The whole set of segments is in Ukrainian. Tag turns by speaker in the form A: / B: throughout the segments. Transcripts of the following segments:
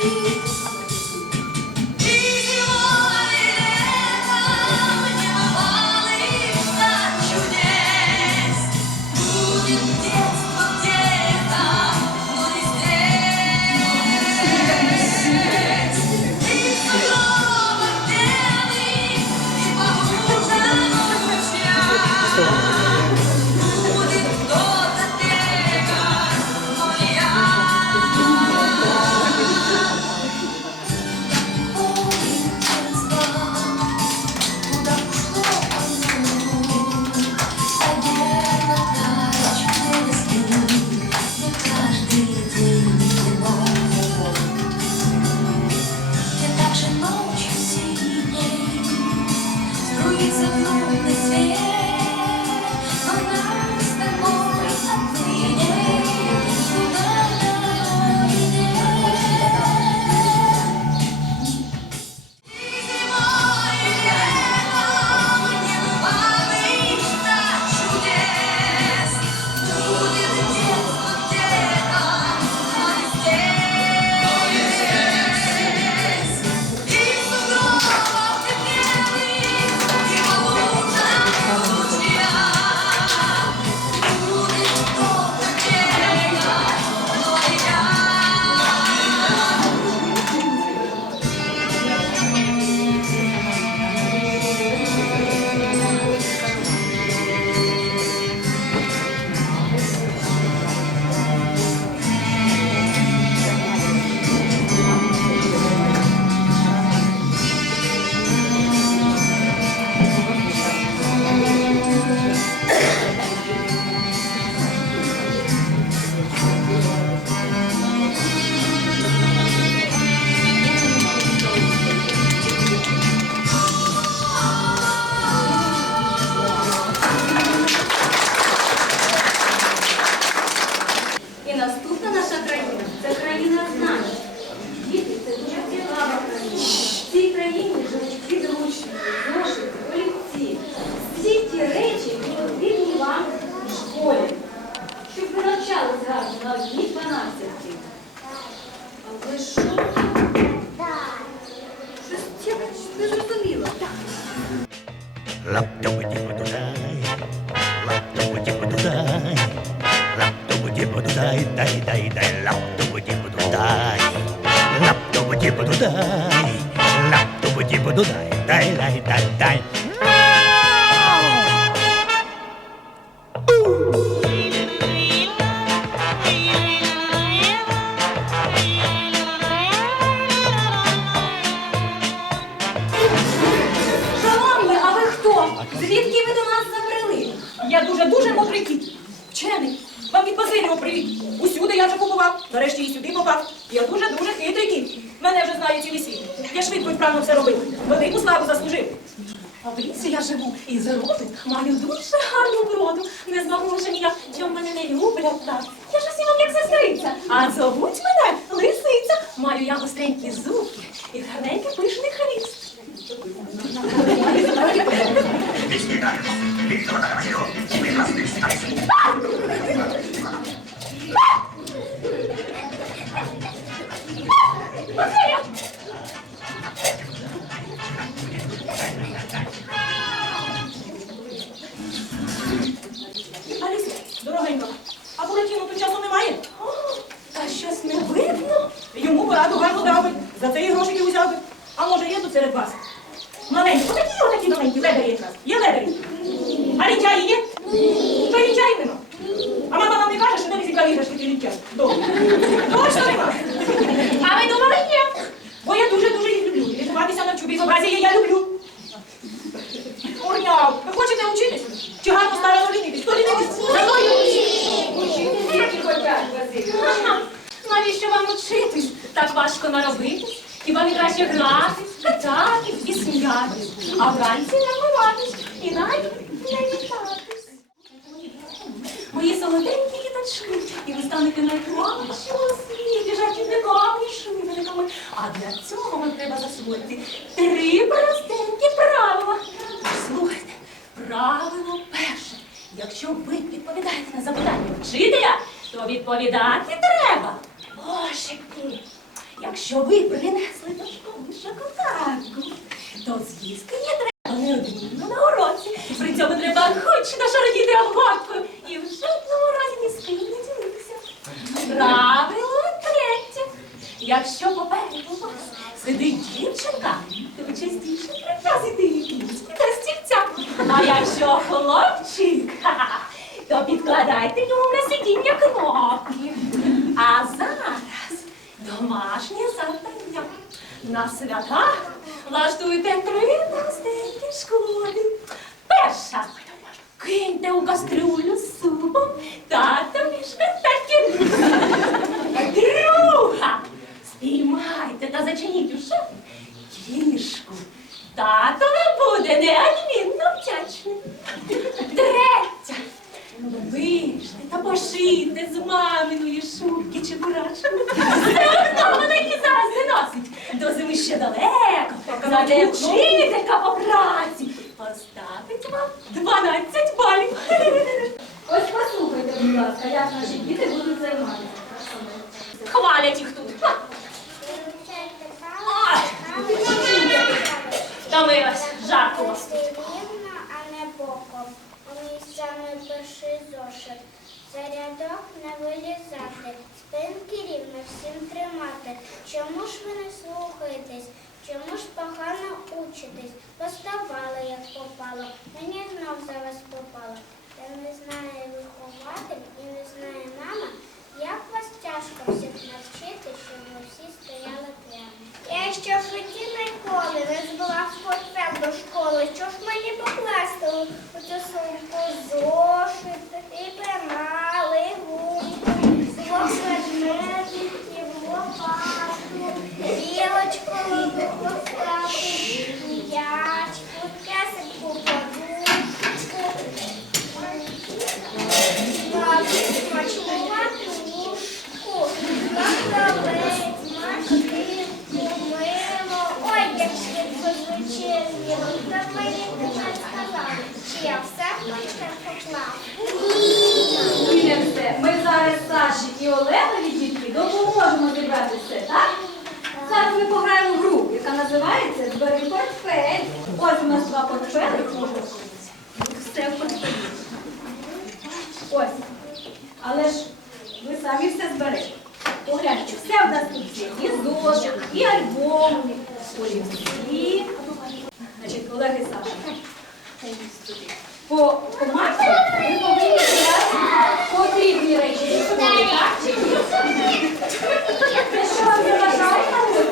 A: Thank you. Вже побував. Нарешті і сюди попав. Я дуже-дуже хитрий кіт. Мене вже знає цілий світ. Я швидко і вправно все робив. Велику славу заслужив. А в лісі я живу і з роду маю дуже гарну вроду. Не змогла ніяк, чому мене не люблять так. Я ж усім як сестриця. А зовуть мене лисиця. Маю я гостренькі зубки і гарненький пишний хвіст. Аліса, дорогенька, а Буратіно тут часу немає? О, Та щось не видно. Йому пораду гарно дав би, за це і грошики узяв би. А може є тут серед вас? Маленькі, отакі, отакі маленькі, ледарі якраз. Є ледарі? А лінчаї є? Що лінчаїв нема? А мама вам не каже, що не цікаві іграшки ті лінчаї? Добре. Точно нема? А ви думали, є? Бо я дуже-дуже їх люблю. Рятуватися навчу, безобразія я люблю. Урняв, ви хочете вчитись? Чи гарно старано лінитись? Хто лінитись? За мною! Навіщо вам учитись? Так важко наробитись. Хіба не краще грати, кататись і сміятись, а вранці нагуватись і навіть не вітатись. Мої солоденькі діточки, і ви станете найкращими у світі, жартівниками і швидниками. А для цього вам треба засвоїти три простенькі правила. Слухайте, правило перше. Якщо ви відповідаєте на запитання вчителя, то відповідати треба. Божики. якщо ви принесли до школи шоколадку, то з'їсти її треба неодмінно на уроці. При цьому треба гучно шародіти обгорткою і в жодному разі ні з ким не ділитися. Правило третє. Якщо попереду вас сидить дівчинка, то ви частіше прив'язуйте її кінськи до стільця. А якщо хлопчик, то підкладайте йому на сидіння кнопки. А зараз домашнє завдання. На свята влаштуйте три простенькі шкоди. Перша. Киньте у кастрюлю з супом татові шкарпетки. Друга. Спіймайте та зачиніть у шафі кішку. Тато вам буде неодмінно вдячний. Третя. Вийшли та пошийте з маминої шубки чи бурашами. Все одно вона її зараз не носить. До зими ще далеко. Зате вчителька по праці. Поставить вам 12 балів.
B: Ось послухайте, будь ласка, як наші діти будуть займатися.
A: Хвалять їх тут. Ой, Втомилась, жарко у вас тут.
C: Рівно, а не боком. У місцями перший зошит. За рядок не вилізати, спинки рівно всім тримати. Чому ж ви не слухаєтесь? Чому ж погано учитесь? Поставали, як попало. Мені знов за вас попало. Та не знає вихователь і не знає мама, як вас тяжко всіх навчити, щоб ми всі стояли прямо. Я ще в житті ніколи не збила портфель до школи. Що ж мені покласти у цю сумку зошити, і пенали, і гумку, я.
B: Ми зараз Саші і Олегові дітки допоможемо зібрати все, так? Зараз ми пограємо в гру, яка називається Збери портфель. Ось у нас два портфелі. Все в портфелі. Ось. Але ж ви самі все зберете. Погляньте, все в нас тут є. І зошит, і альбоми, олівці. Значить, колеги Саша. По команді ми повинні зібрати потрібні речі? Це що вам заважає на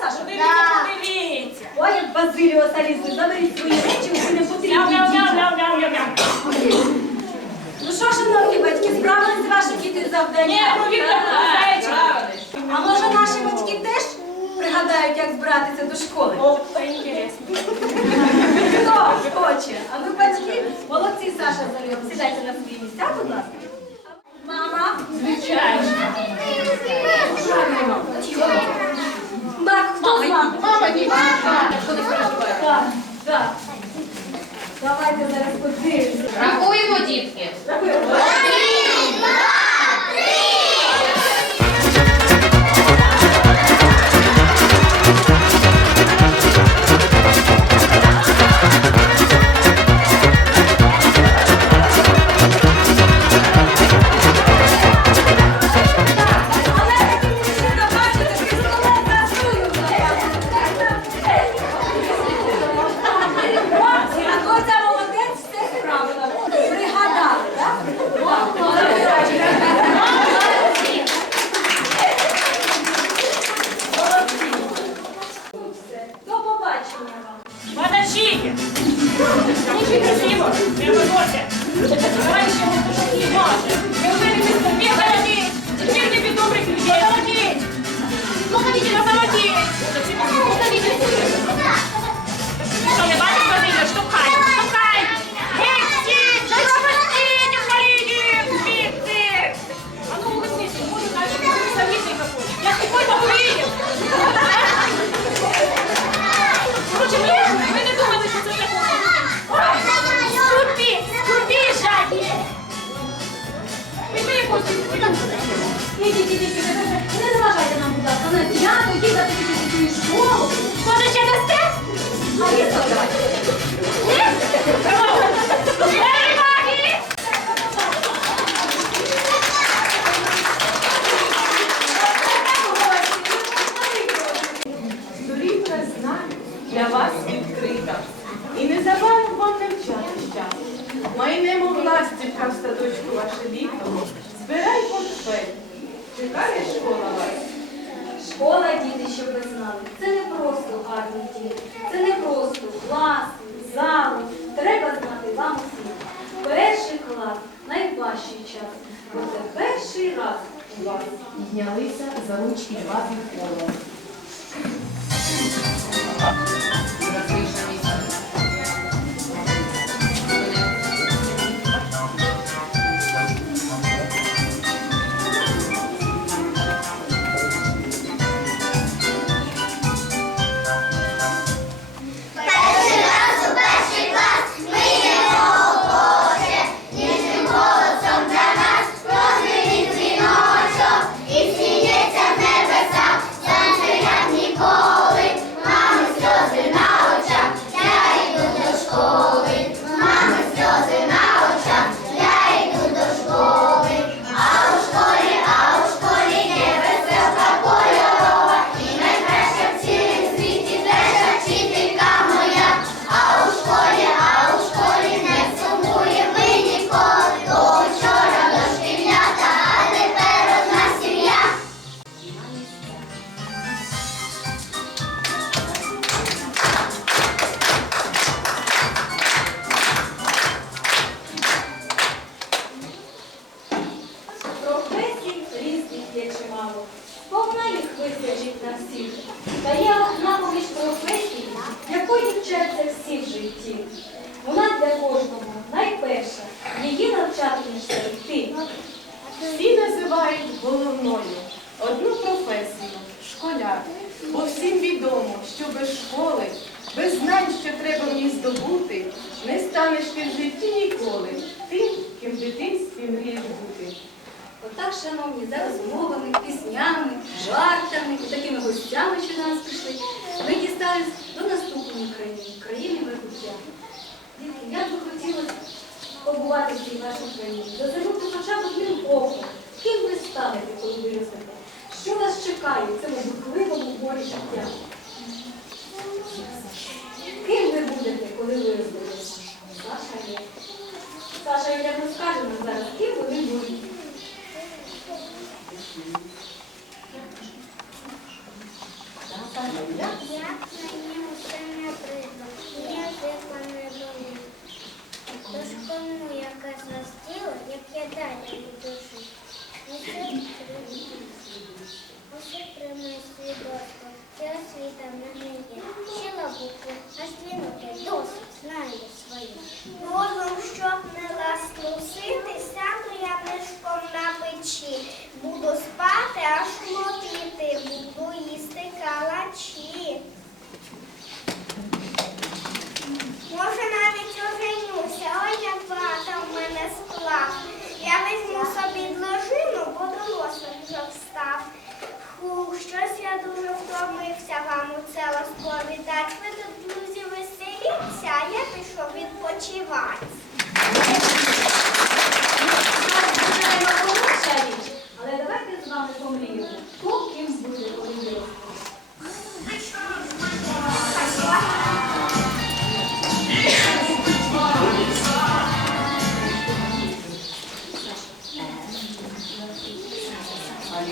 B: Правда, Саша?
A: Подивіться, подивіться.
B: Ой, як Базиліо залізли, заберіть свої речі, усі не потрібні дітям. Ну що, шановні батьки, справились ваші діти з завданням?
A: Ні, повірте, речі.
B: А може наші батьки теж пригадають, як збиратися до школи?
A: О, це інтересно.
B: Хто хоче? А ви батьки? Молодці, Саша Зальов. Сідайте на свої місця, будь ласка. Мама.
A: Звичайно.
B: Так, хто з вами?
A: Мама, ні.
B: Так, так. Давайте зараз подивимося.
D: Рахуємо, дітки.
B: Рахуємо.
D: 見てきてください школа
B: діти, щоб ви знали. Це не просто гарні діти, це не просто клас, зали. Треба знати вам всім. Перший клас найважчий час. Проте перший раз у вас
D: піднялися за ручки два
B: кола. шановні, зараз розмовами, піснями, жартами і такими гостями, що до нас прийшли, ми дістались до наступної країни, країни Верховця. Дітки, я би хотіла побувати в цій вашій країні, дозирнути хоча б одним оком. Ким ви станете, коли виростете? Що вас чекає в цьому бухливому морі життя? Ким ви будете, коли виростете? Саша Ілля. Саша Ілля розкаже нам зараз, ким
C: ви 시간 걸려?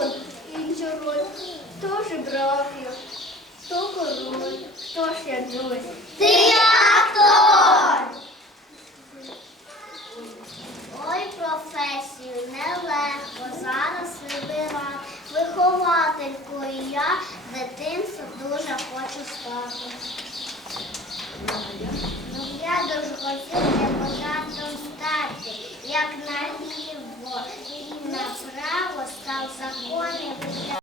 C: Буду іншу роль. Брав я, хто король, хто ж я друзі? Ти актор! Ой, професію нелегко зараз вибирати. Вихователькою я дитинство дуже хочу стати. Я дуже хотів депутатом стати, як наліво і направо став закони